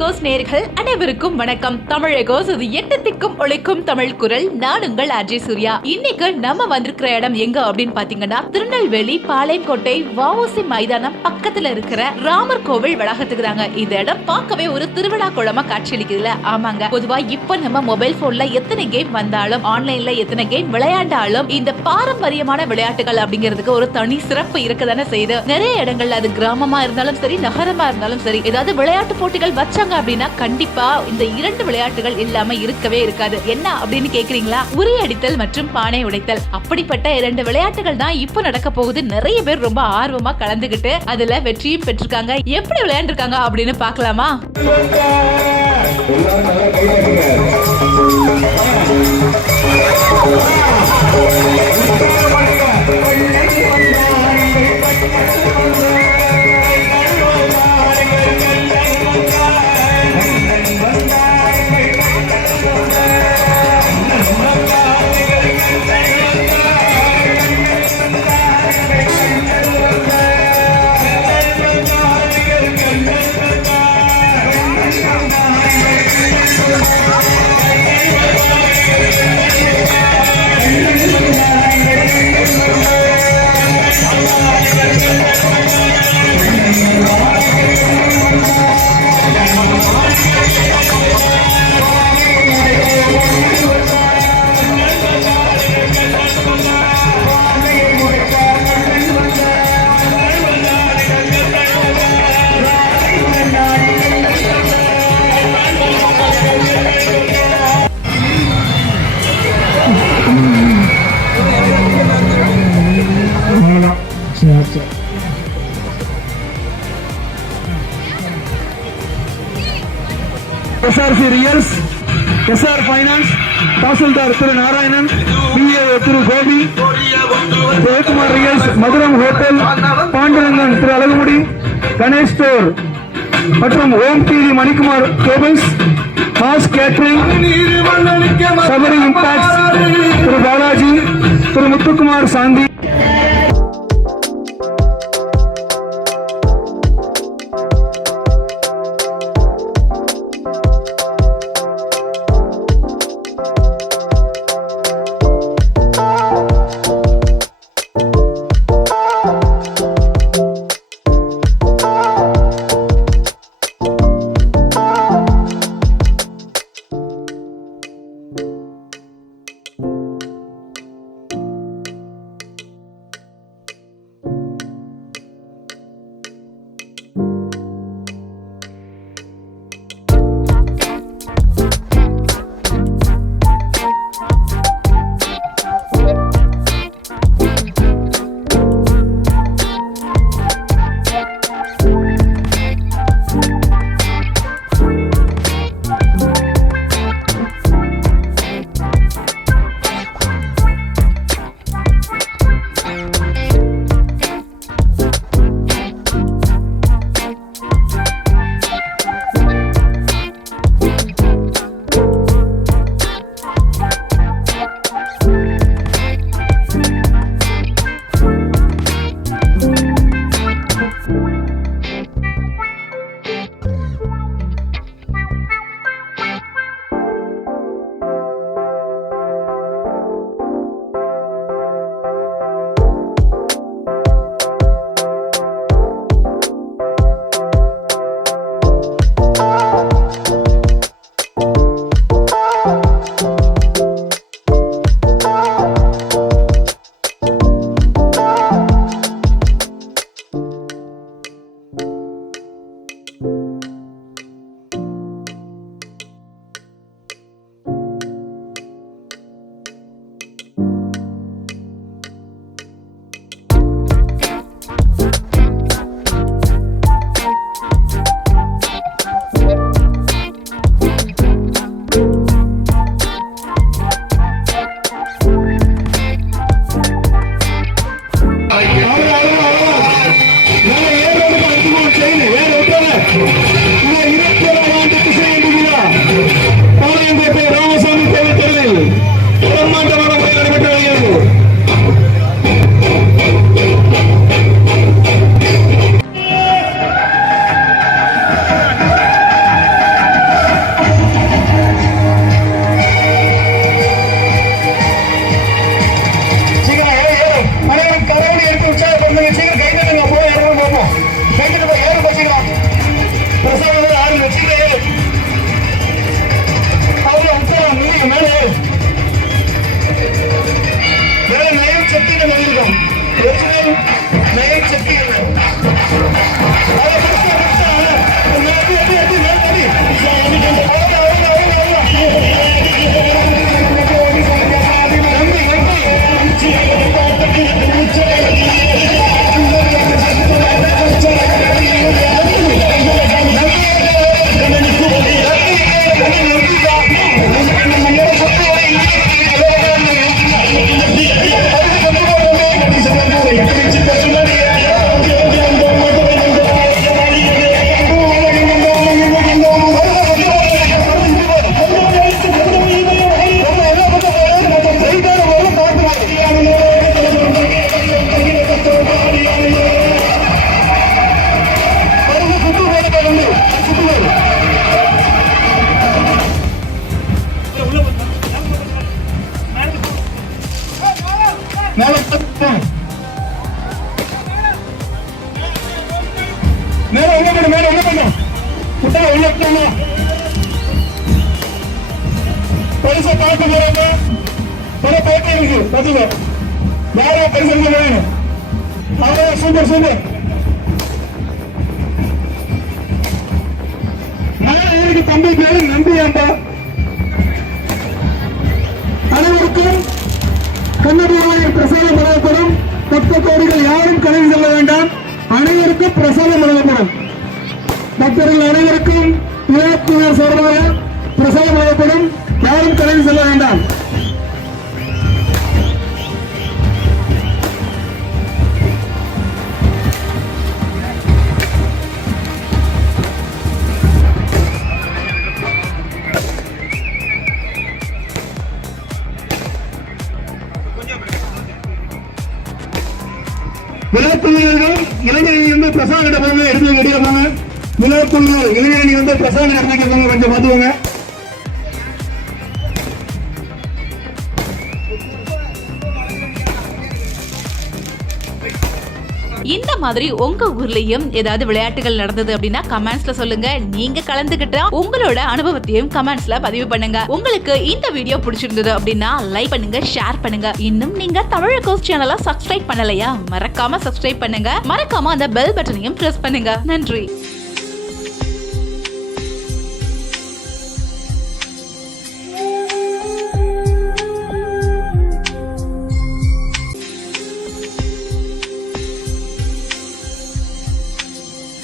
எகோஸ் நேயர்கள் அனைவருக்கும் வணக்கம். தமிழ் எகோஸ் இது 8 திக்கும் ஒழிக்கும் தமிழ் குரல். நான் உங்கள் அஜய் சூர்யா. இன்னைக்கு நம்ம வந்திருக்கிற இடம் எங்க அப்படின்னு பாத்தீங்கன்னா திருநெல்வேலி பாளையங்கோட்டை வஉசி மைதானம் பக்கத்துல இருக்கிற ராமர் கோவில் வளாகத்துக்கு தாங்க. இந்த இடம் பார்க்கவே ஒரு திருவிழா குளமா காட்சியளிக்குதுல. ஆமாங்க, பொதுவா இப்ப நம்ம மொபைல் போன்ல எத்தனை கேம் வந்தாலும் ஆன்லைன்ல எத்தனை கேம் விளையாண்டாலும் இந்த பாரம்பரியமான விளையாட்டுகள் அப்படிங்கிறதுக்கு ஒரு தனி சிறப்பு இருக்கதானே செய்யுது. நிறைய இடங்கள்ல அது கிராமமா இருந்தாலும் சரி நகரமா இருந்தாலும் சரி ஏதாவது விளையாட்டு போட்டிகள் வச்சாங்க அப்படின்னா கண்டிப்பா இந்த 2 விளையாட்டுகள் இல்லாம இருக்கவே இருக்காது. என்ன அப்படின்னு கேக்குறீங்களா? உரி அடித்தல் மற்றும் பானை உடைத்தல். அப்படிப்பட்ட 2 விளையாட்டுகள் தான் இப்ப நடக்க போகுது. நிறைய பேர் ரொம்ப ஆர்வமா கலந்துகிட்டு அதுல வெற்றியும் பெற்றிருக்காங்க. எப்படி விளையாண்டுருக்காங்க அப்படின்னு பாக்கலாமா? SRC Reals, SR Finance, தாசில்தார் Thiru Narayanan, BA Thiru Gopi, Jayakumar Reals, Madhuram hotel, Pandurangan Thiru Azhagumudi, Ganesh store மற்றும் Om TV Manikumar cables, mass catering, Sabari impact Thiru Balaji, Thiru Muthukumar Shanthi. சுத்துகள் மேல மேல உள்ள பண்ணும் குட்டா உள்ள போகணும் பரிசை பார்க்க போறாங்க பல பேட்டை இருக்கு பதிவு யாரோ பரிசு வேணும் அவ்வளோ சூப்பர் சூப்பர் நான் தம்பி பேரு நம்பியாண்டா அனைவருக்கும் கண்ணபுராயர் பிரசாதம் வழங்கப்படும் 10 கோடிகள் யாரும் கலந்து செல்ல வேண்டாம் அனைவருக்கும் பிரசாதம் வழங்கப்படும் பக்தர்கள் அனைவருக்கும் இயக்குனர் சார்பாக பிரசாதம் வழங்கப்படும் யாரும் கலந்து செல்ல வேண்டாம் விளையாட்டுகள் இளைஞரணி வந்து பிரசாதம் எடுப்பாங்க எடுத்து கட்டியிருப்பாங்க விளையாட்டுகள் இளைஞரணி வந்து பிரசாதம் எடுத்துக்காங்க கொஞ்சம் பார்த்துவாங்க இந்த மாதிரி உங்க ஊர்லயும் ஏதாவது விளையாட்டுகள் நடந்தது அப்படின்னா கமெண்ட்ஸ்ல சொல்லுங்க. நீங்க கலந்துகிட்டா உங்களோட அனுபவத்தையும் கமெண்ட்ஸ்ல பதிவு பண்ணுங்க. உங்களுக்கு இந்த வீடியோ பிடிச்சிருந்தது அப்படின்னா லைக் பண்ணுங்க, ஷேர் பண்ணுங்க. இன்னும் நீங்க தமிழ் கோஸ் சேனலை சப்ஸ்கிரைப் பண்ணலையா? மறக்காம சப்ஸ்கிரைப் பண்ணுங்க. மறக்காம அந்த பெல் பட்டனையும் பிரஸ் பண்ணுங்க. நன்றி.